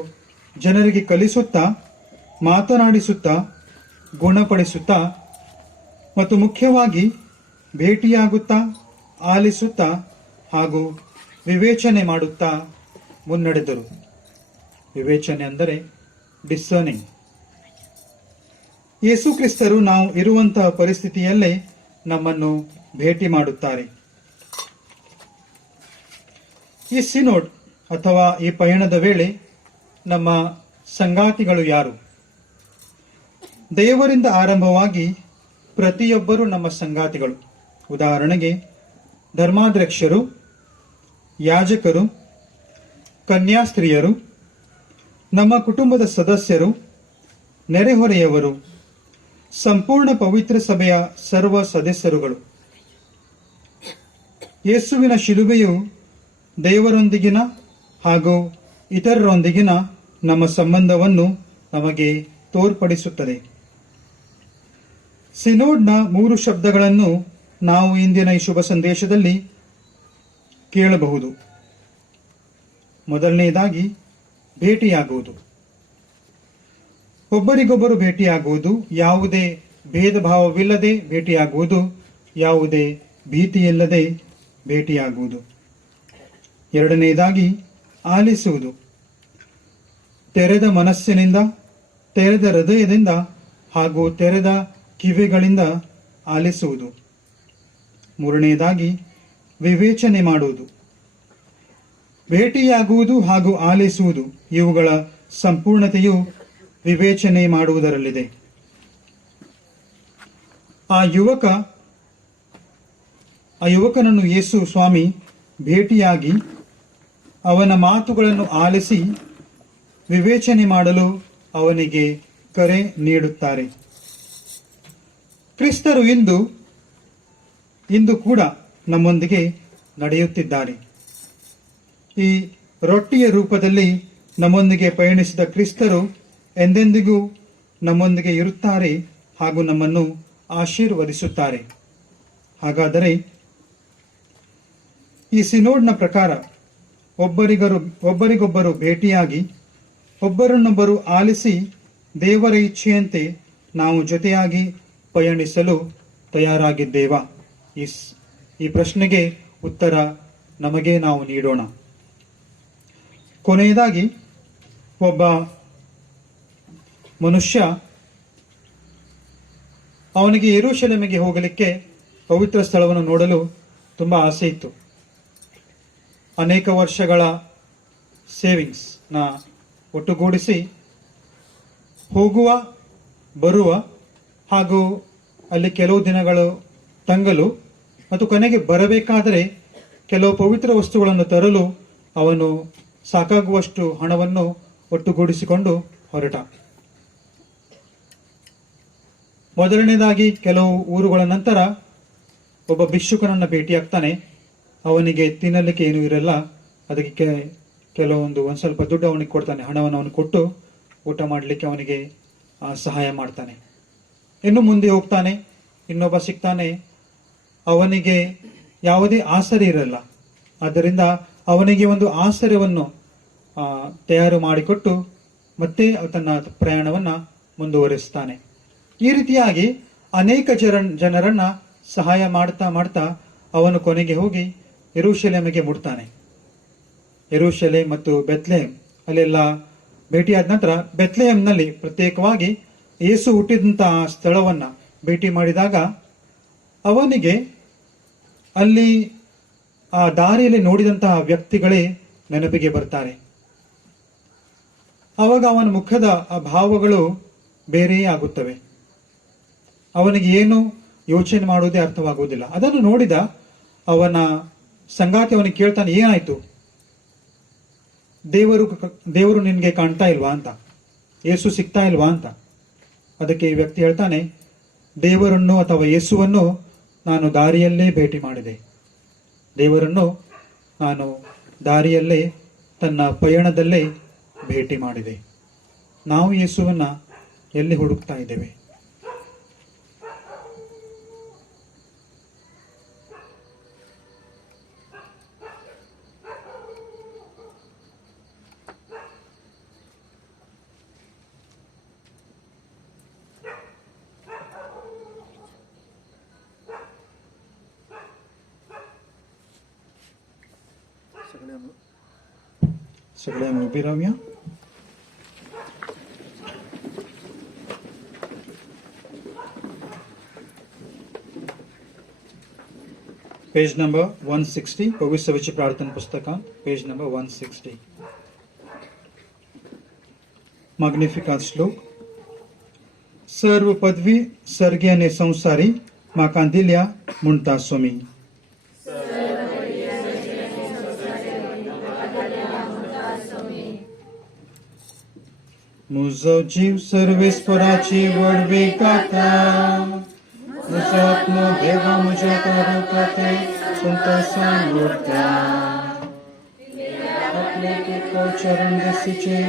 ಜನರಿಗೆ ಕಲಿಸುತ್ತಾ, ಮಾತನಾಡಿಸುತ್ತಾ, ಗುಣಪಡಿಸುತ್ತಾ ಮತ್ತು ಮುಖ್ಯವಾಗಿ ಭೇಟಿಯಾಗುತ್ತಾ, ಆಲಿಸುತ್ತಾ ಹಾಗೂ ವಿವೇಚನೆ ಮಾಡುತ್ತಾ ಮುನ್ನಡೆದರು. ವಿವೇಚನೆ ಅಂದರೆ ಡಿಸರ್ನಿಂಗ್. ಯೇಸು ಕ್ರಿಸ್ತರು ನಾವು ಇರುವಂತಹ ಪರಿಸ್ಥಿತಿಯಲ್ಲೇ ನಮ್ಮನ್ನು ಭೇಟಿ ಮಾಡುತ್ತಾರೆ. ಈ ಸಿನೋಡ್ ಅಥವಾ ಈ ಪಯಣದ ವೇಳೆ ನಮ್ಮ ಸಂಗಾತಿಗಳು ಯಾರು? ದೇವರಿಂದ ಆರಂಭವಾಗಿ ಪ್ರತಿಯೊಬ್ಬರೂ ನಮ್ಮ ಸಂಗಾತಿಗಳು. ಉದಾಹರಣೆಗೆ ಧರ್ಮಾಧ್ಯಕ್ಷರು, ಯಾಜಕರು, ಕನ್ಯಾಸ್ತ್ರೀಯರು, ನಮ್ಮ ಕುಟುಂಬದ ಸದಸ್ಯರು, ನೆರೆಹೊರೆಯವರು, ಸಂಪೂರ್ಣ ಪವಿತ್ರ ಸಭೆಯ ಸರ್ವ ಸದಸ್ಯರುಗಳು. ಯೇಸುವಿನ ಶಿಲುಬೆಯು ದೇವರೊಂದಿಗಿನ ಹಾಗೂ ಇತರರೊಂದಿಗಿನ ನಮ್ಮ ಸಂಬಂಧವನ್ನು ನಮಗೆ ತೋರ್ಪಡಿಸುತ್ತದೆ. ಸಿನೋಡ್ನ 3 ಶಬ್ದಗಳನ್ನು ನಾವು ಇಂದಿನ ಈ ಶುಭ ಸಂದೇಶದಲ್ಲಿ ಕೇಳಬಹುದು. ಮೊದಲನೆಯದಾಗಿ ಭೇಟಿಯಾಗುವುದು. ಒಬ್ಬರಿಗೊಬ್ಬರು ಭೇಟಿಯಾಗುವುದು, ಯಾವುದೇ ಭೇದ ಭಾವವಿಲ್ಲದೆ ಭೇಟಿಯಾಗುವುದು, ಯಾವುದೇ ಭೀತಿಯಿಲ್ಲದೆ ಭೇಟಿಯಾಗುವುದು. ಎರಡನೆಯದಾಗಿ ಆಲಿಸುವುದು. ತೆರೆದ ಮನಸ್ಸಿನಿಂದ, ತೆರೆದ ಹೃದಯದಿಂದ ಹಾಗೂ ತೆರೆದ ಕಿವಿಗಳಿಂದ ಆಲಿಸುವುದು. ಮೂರನೆಯದಾಗಿ ವಿವೇಚನೆ ಮಾಡುವುದು. ಭೇಟಿಯಾಗುವುದು ಹಾಗೂ ಆಲಿಸುವುದು ಇವುಗಳ ಸಂಪೂರ್ಣತೆಯು ವಿವೇಚನೆ ಮಾಡುವುದರಲ್ಲಿದೆ. ಆ ಯುವಕನನ್ನು ಯೇಸು ಸ್ವಾಮಿ ಭೇಟಿಯಾಗಿ ಅವನ ಮಾತುಗಳನ್ನು ಆಲಿಸಿ ವಿವೇಚನೆ ಮಾಡಲು ಅವನಿಗೆ ಕರೆ ನೀಡುತ್ತಾರೆ. ಕ್ರಿಸ್ತರು ಇಂದು ಕೂಡ ನಮ್ಮೊಂದಿಗೆ ನಡೆಯುತ್ತಿದ್ದಾರೆ. ಈ ರೊಟ್ಟಿಯ ರೂಪದಲ್ಲಿ ನಮ್ಮೊಂದಿಗೆ ಪಯಣಿಸಿದ ಕ್ರಿಸ್ತರು ಎಂದೆಂದಿಗೂ ನಮ್ಮೊಂದಿಗೆ ಇರುತ್ತಾರೆ ಹಾಗೂ ನಮ್ಮನ್ನು ಆಶೀರ್ವದಿಸುತ್ತಾರೆ. ಹಾಗಾದರೆ ಈ ಸಿನೋಡ್ನ ಪ್ರಕಾರ ಒಬ್ಬರಿಗೊಬ್ಬರು ಭೇಟಿಯಾಗಿ, ಒಬ್ಬರನ್ನೊಬ್ಬರು ಆಲಿಸಿ, ದೇವರ ಇಚ್ಛೆಯಂತೆ ನಾವು ಜೊತೆಯಾಗಿ ಪಯಣಿಸಲು ತಯಾರಾಗಿದ್ದೇವಾ? ಈ ಪ್ರಶ್ನೆಗೆ ಉತ್ತರ ನಮಗೆ ನಾವು ನೀಡೋಣ. ಕೊನೆಯದಾಗಿ, ಒಬ್ಬ ಮನುಷ್ಯ ಅವನಿಗೆ ಯೆರೂಶಲೇಮಿಗೆ ಹೋಗಲಿಕ್ಕೆ, ಪವಿತ್ರ ಸ್ಥಳವನ್ನು ನೋಡಲು ತುಂಬ ಆಸೆ ಇತ್ತು. ಅನೇಕ ವರ್ಷಗಳ ಸೇವಿಂಗ್ಸ್ನ ಒಟ್ಟುಗೂಡಿಸಿ ಹೋಗುವ, ಬರುವ ಹಾಗೂ ಅಲ್ಲಿ ಕೆಲವು ದಿನಗಳು ತಂಗಲು ಮತ್ತು ಕೊನೆಗೆ ಬರಬೇಕಾದರೆ ಕೆಲವು ಪವಿತ್ರ ವಸ್ತುಗಳನ್ನು ತರಲು ಅವನು ಸಾಕಾಗುವಷ್ಟು ಹಣವನ್ನು ಒಟ್ಟುಗೂಡಿಸಿಕೊಂಡು ಹೊರಟ. ಮೊದಲನೇದಾಗಿ ಕೆಲವು ಊರುಗಳ ನಂತರ ಒಬ್ಬ ಭಿಕ್ಷುಕನನ್ನು ಭೇಟಿಯಾಗ್ತಾನೆ. ಅವನಿಗೆ ತಿನ್ನಲಿಕ್ಕೆ ಏನೂ ಇರಲ್ಲ. ಅದಕ್ಕೆ ಕೆಲವೊಂದು ಒಂದು ಸ್ವಲ್ಪ ದುಡ್ಡು ಅವನಿಗೆ ಕೊಡ್ತಾನೆ. ಹಣವನ್ನು ಅವನಿಗೆ ಕೊಟ್ಟು ಊಟ ಮಾಡಲಿಕ್ಕೆ ಅವನಿಗೆ ಸಹಾಯ ಮಾಡ್ತಾನೆ. ಇನ್ನು ಮುಂದೆ ಹೋಗ್ತಾನೆ, ಇನ್ನೊಬ್ಬ ಸಿಗ್ತಾನೆ. ಅವನಿಗೆ ಯಾವುದೇ ಆಸರೆ ಇರಲ್ಲ. ಆದ್ದರಿಂದ ಅವನಿಗೆ ಒಂದು ಆಸರೆಯನ್ನು ತಯಾರು ಮಾಡಿಕೊಟ್ಟು ಮತ್ತೆ ತನ್ನ ಪ್ರಯಾಣವನ್ನು ಮುಂದುವರಿಸ್ತಾನೆ. ಈ ರೀತಿಯಾಗಿ ಅನೇಕ ಜನರನ್ನ ಸಹಾಯ ಮಾಡ್ತಾ ಮಾಡ್ತಾ ಅವನು ಕೊನೆಗೆ ಹೋಗಿ ಯೆರೂಸಲೇಮಿಗೆ ಮುಟ್ತಾನೆ. ಯೆರೂಸಲೇಮ್ ಮತ್ತು ಬೆತ್ಲೆಹೇಮ್ ಅಲ್ಲೆಲ್ಲ ಭೇಟಿಯಾದ ನಂತರ ಬೆತ್ಲೆಹೇಮ್ನಲ್ಲಿ ಪ್ರತ್ಯೇಕವಾಗಿ ಯೇಸು ಹುಟ್ಟಿದಂತಹ ಸ್ಥಳವನ್ನ ಭೇಟಿ ಮಾಡಿದಾಗ ಅವನಿಗೆ ಅಲ್ಲಿ ಆ ದಾರಿಯಲ್ಲಿ ನೋಡಿದಂತಹ ವ್ಯಕ್ತಿಗಳೇ ನೆನಪಿಗೆ ಬರ್ತಾರೆ. ಅವಾಗ ಅವನ ಮುಖದ ಆ ಭಾವಗಳು ಬೇರೆಯೇ ಆಗುತ್ತವೆ. ಅವನಿಗೆ ಏನು ಯೋಚನೆ ಮಾಡುವುದೇ ಅರ್ಥವಾಗುವುದಿಲ್ಲ. ಅದನ್ನು ನೋಡಿದ ಅವನ ಸಂಗಾತಿ ಅವನಿಗೆ ಕೇಳ್ತಾನೆ, ಏನಾಯ್ತು, ದೇವರು ನಿನ್ಗೆ ಕಾಣ್ತಾ ಇಲ್ವಾ ಅಂತ, ಯೇಸು ಸಿಗ್ತಾ ಇಲ್ವಾ ಅಂತ. ಅದಕ್ಕೆ ಈ ವ್ಯಕ್ತಿ ಹೇಳ್ತಾನೆ, ದೇವರನ್ನು ಅಥವಾ ಯೇಸುವನ್ನು ನಾನು ದಾರಿಯಲ್ಲೇ ಭೇಟಿ ಮಾಡಿದೆ. ದೇವರನ್ನು ನಾನು ದಾರಿಯಲ್ಲೇ ತನ್ನ ಪಯಣದಲ್ಲೇ ಭೇಟಿ ಮಾಡಿದೆ. ನಾವು ಯೇಸುವನ್ನ ಎಲ್ಲಿ ಹುಡುಕ್ತಾ ಇದ್ದೇವೆ? सगळे आम्ही उभी राहूया. पेज नंबर 160 भव्य सभेची प्रार्थना पुस्तकात पेज नंबर 160. मॅग्निफिकात श्लोक. सर्व पदवी सर्गीयाने संसारी म्हाका दिल्या म्हणटा सोमी. म्हजो जीव सर्वेस्पराची वडवी गाता. म्हजो आत्मो देवा म्हज्या तारुकाते संतोषान उरता. आपले तुका चरण दिसीचे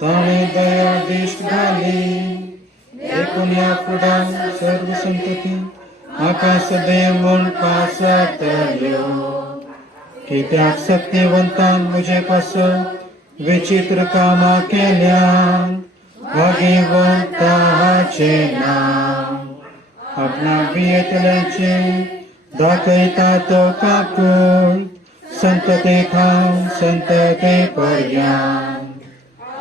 ताणें दया दिश्ट घाली. देखून ह्या फुडां सर्व संतती म्हाका सदैव म्हणपाक जातल्यो. कित्याक सत्यवंतान म्हजे पासत विचित्र कामां केल्यान भाग्यवंताचे नांव. आपणाक भियेतल्याचे दाखयता तो काकूळ. संतते थांब संतते पर्यंत.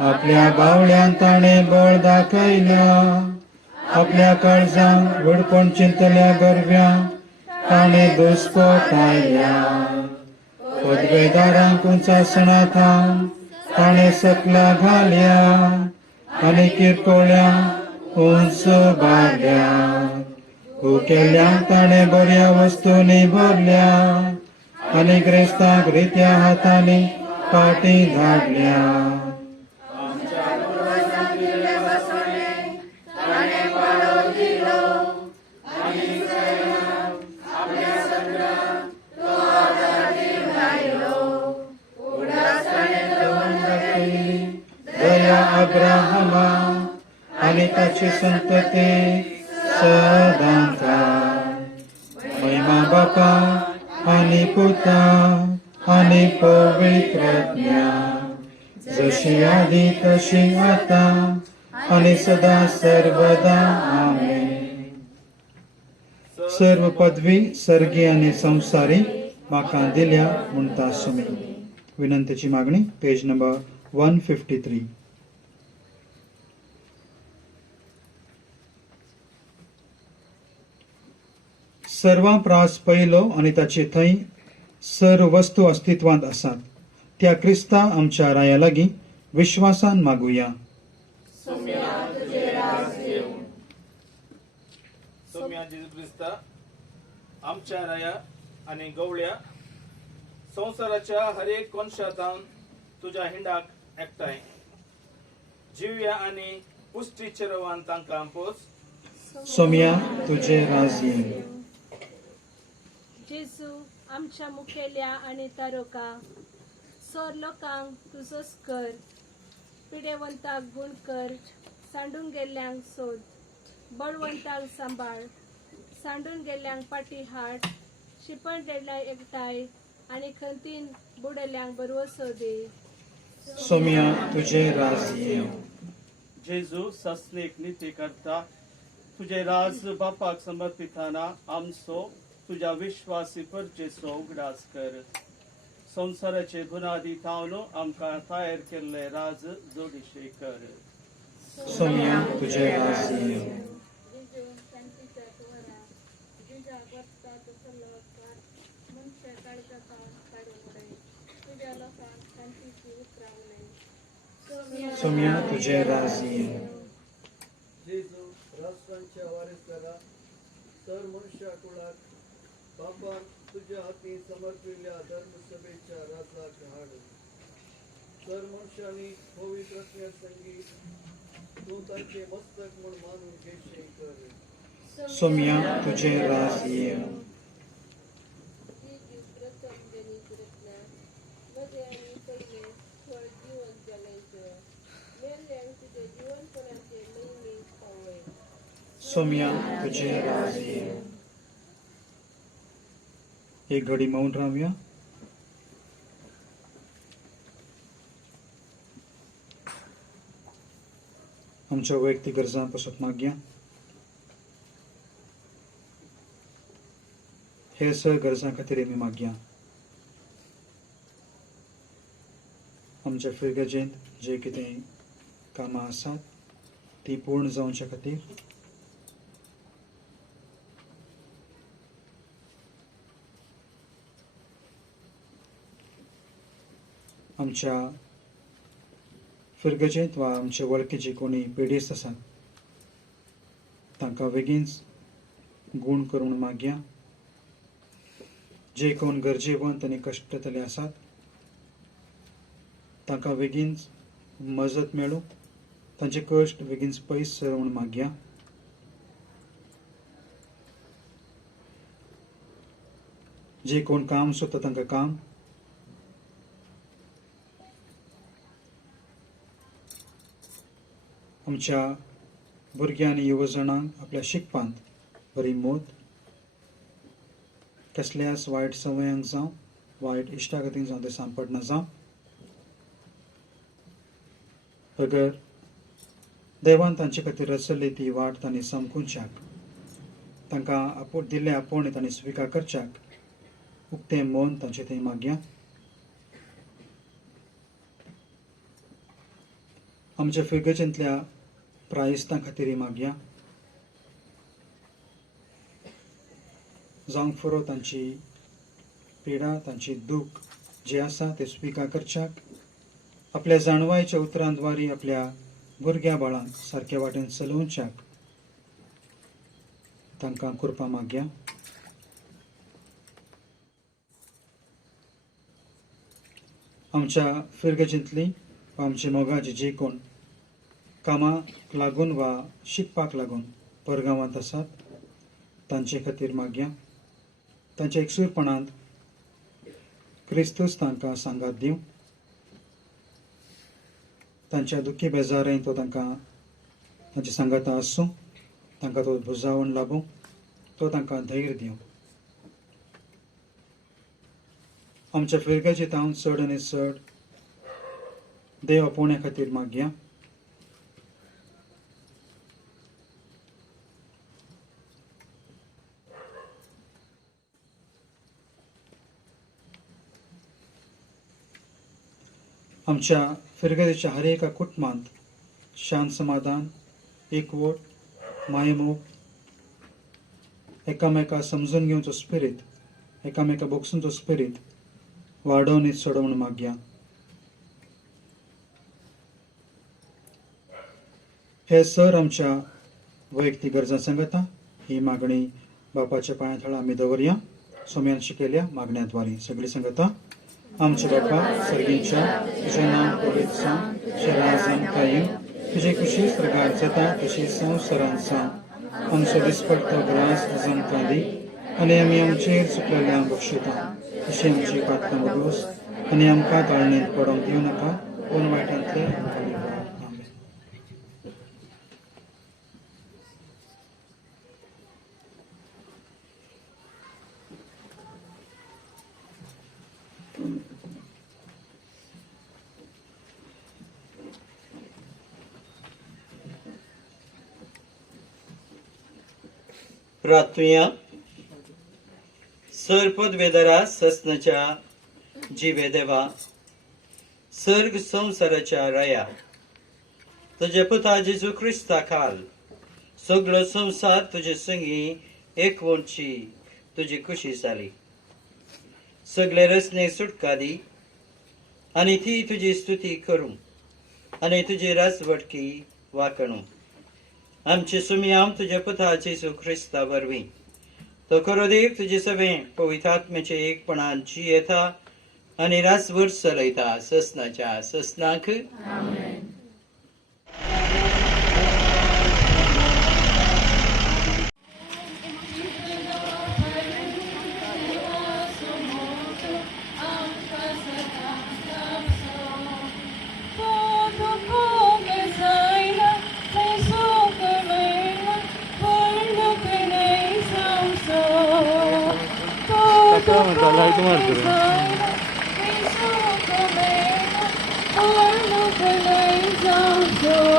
आपल्या बावळ्यान ताणें बळ दाखयल्या. आपल्या काळजांक वडपण चिंतल्या गरव्यांक ताणें दुस्पट आयल्या. पदवेदारांक उंचासणां थांब ताणें सकला घाल्या. आनी किरकोळ्यांक उंच बांदल्या. भुकेल्यांक ताणें बऱ्या वस्तूंनी भरल्या. आनी ग्रेस्तांक रित्या हातांनी पाटी धाडल्या. दया अब्राहमा आनी ताची संतती सदांकाळ. महिमा बापा आनी पुता आनी पवित्रज्ञा जशी आदी तशी आता आनी सदा सर्वदा आमेन. सर्व पदवी सर्गी आनी संसारी म्हाका दिल्या म्हणटा सुमी. विनंतीची मागणी पेज नंबर 153. सर्वां प्रास पयलो आनी ताचे थंय सर्व वस्तू अस्तित्वांत आसात त्या क्रिस्ता आमच्या राया लागीं विश्वासान मागुया. सौम्या जेजू क्रिस्ता आमच्या राया आणि गवळ्या संसाराच्या हर एक कोनशातान तुझ्या हिंडाक एकठांय जिवया आणि पुष्टीचे रवान तांकां पोच. सोम्या तुझे राज येईल. जेजू आमच्या मुखेल्या आणि तारोका सर लोकांक तुजोच कर पिडेवंताक गुण कर सांडून गेल्ल्यांक सोद बळवंताक सांबाळ सांडून गेल्ल्यांक पाटी हाड शिपण देडल्या एकठांय आणि खंतीन बुडल्यांक बरवसो दे सोम्या तुझे राज येव. जेजू सस्नेक नित्य करता तुझे राज बापाक समर्पिताना आमचो तुझ्या विश्वासी परचेचो उगडास कर. संसाराचे बुनादी तावनो आमकां तयार केल्ले राज जोडिशे कर. सोम्या तुझे राज येव. सोम्या तुझे राज येव. जेजू राष्ट्रांच्या वारिसाला सर मनुष्या कुळाक बापान तुझ्या हाती समर्पिल्ल्या धर्मसभेच्या राजाक हाड. सर मनुष्यानी पवित्र संगी तू तांचे मस्तक म्हण मानून घेशे कर. सोम्या तुझे राज येव. सोम्या तुझे राज येव. एक घडी मौन राहूया. आमच्या वैयक्तिक गरजा पासत मागया. हे सगळ्या गरजां खातीर आमी मागया. आमच्या फिरगेजेंत जे कितें कामां आसात ती पूर्ण जावच्या खातीर आमच्या फिरगेजेंत वा आमच्या वळखीची कोणी पिडीस आसात तांकां बेगीनच गूण करून मागया. जे कोण गरजेवंत आनी कश्टतले आसात तांकां बेगीनच मजत मेळूं तांचे कश्ट बेगीनच पयस सरवून मागया. जे कोण काम सोदता तांकां काम आमच्या भुरग्यां आनी युवजणांक आपल्या शिकपांत बरी मोद कसल्याच वायट संवयांक जावं वायट इश्टागतींक जावं ते सांपडना जावं. अगर देवान तांचे खातीर रचल्ली ती वाट तांणी समकुंच्याक तांकां दिल्ले आपोवणे तांणी स्विकार करच्याक उक्तें मन तांचे थंय मागया. आमच्या फिरगेजेंतल्या प्रायस्तां खातीर मागया. जावंक फुरो तांची पिडा तांची दूख जे आसा ते स्विकार करच्याक आपल्या जाणवायेच्या उतरांद्वारे आपल्या भुरग्या बाळांक सारके वाटेन चलोवच्याक तांकां कृपा मागया. आमच्या फिरगेजेंतली वा आमचे मोगाची जी कोण कामाक लागून वा शिकपाक लागून परगांवांत आसात तांचे खातीर मागया. तांच्या एकसूरपणांत क्रिस्तूस तांकां सांगात दिवं. तांच्या दुखी बेजारांत तो तांकां तांचे सांगाता आसूं तांकां तो बुजावण लाभूं तो तांकां धैर्य दिवं. आमच्या फिरग्याचे हांव चड आनी चड देव आपोवण्या खातीर मागया. आमच्या फिरगेच्या हर एका कुटुंबांत शांत समाधान एकवट मायमोग एकामेका समजून घेवचो स्पिरीट एकामेका बोगसूंचो स्पिरीट वाडोवन चडोवन मागया. हे सर आमच्या वैयक्तीक गरजा सांगता ही मागणी बापाच्या पांया थळा आमी दवरया. सोम्यान शिकयल्या मागण्याद्वारे सगळी सांगता. आमचे बापा सर्गींच्या तुझें नांव पवित्र जावं तुजें राज कायम तुजे खुशी स्वर्गार जाता तशी संवसारांत जावं. आमचो दिसपट्टो ग्रास आज आमकां दी आनी आमी आमचेर सुटलेल्या बक्षिता अशी आमची पातकां बरोस आनी आमकां ताळणेंत पडोंक दिवं नाका पूण वायटांतले आमकां निवार. आमेन. प्रार्थना. सर पदवेदरा ससनाच्या जिवे देवा, सर्ग संवसाराच्या राया तुझे पुता जेजू क्रिस्ता खाल सगळो संवसार तुझे संगी एकवणची तुझी खुशी जाली. सगळे रचने सुटका दी आनी ती तुजी स्तुती करूं आनी तुजी राजवटकी वाकणू. आमचे सुमयाम तुझ्या पुता जेजू क्रिस्ता वरवीं तो खरो देव तुजे सगळे पवित्र आत्म्याचे एकपणान जियेता आनी रासभर चलयता ससनाच्या ससनाक. Oh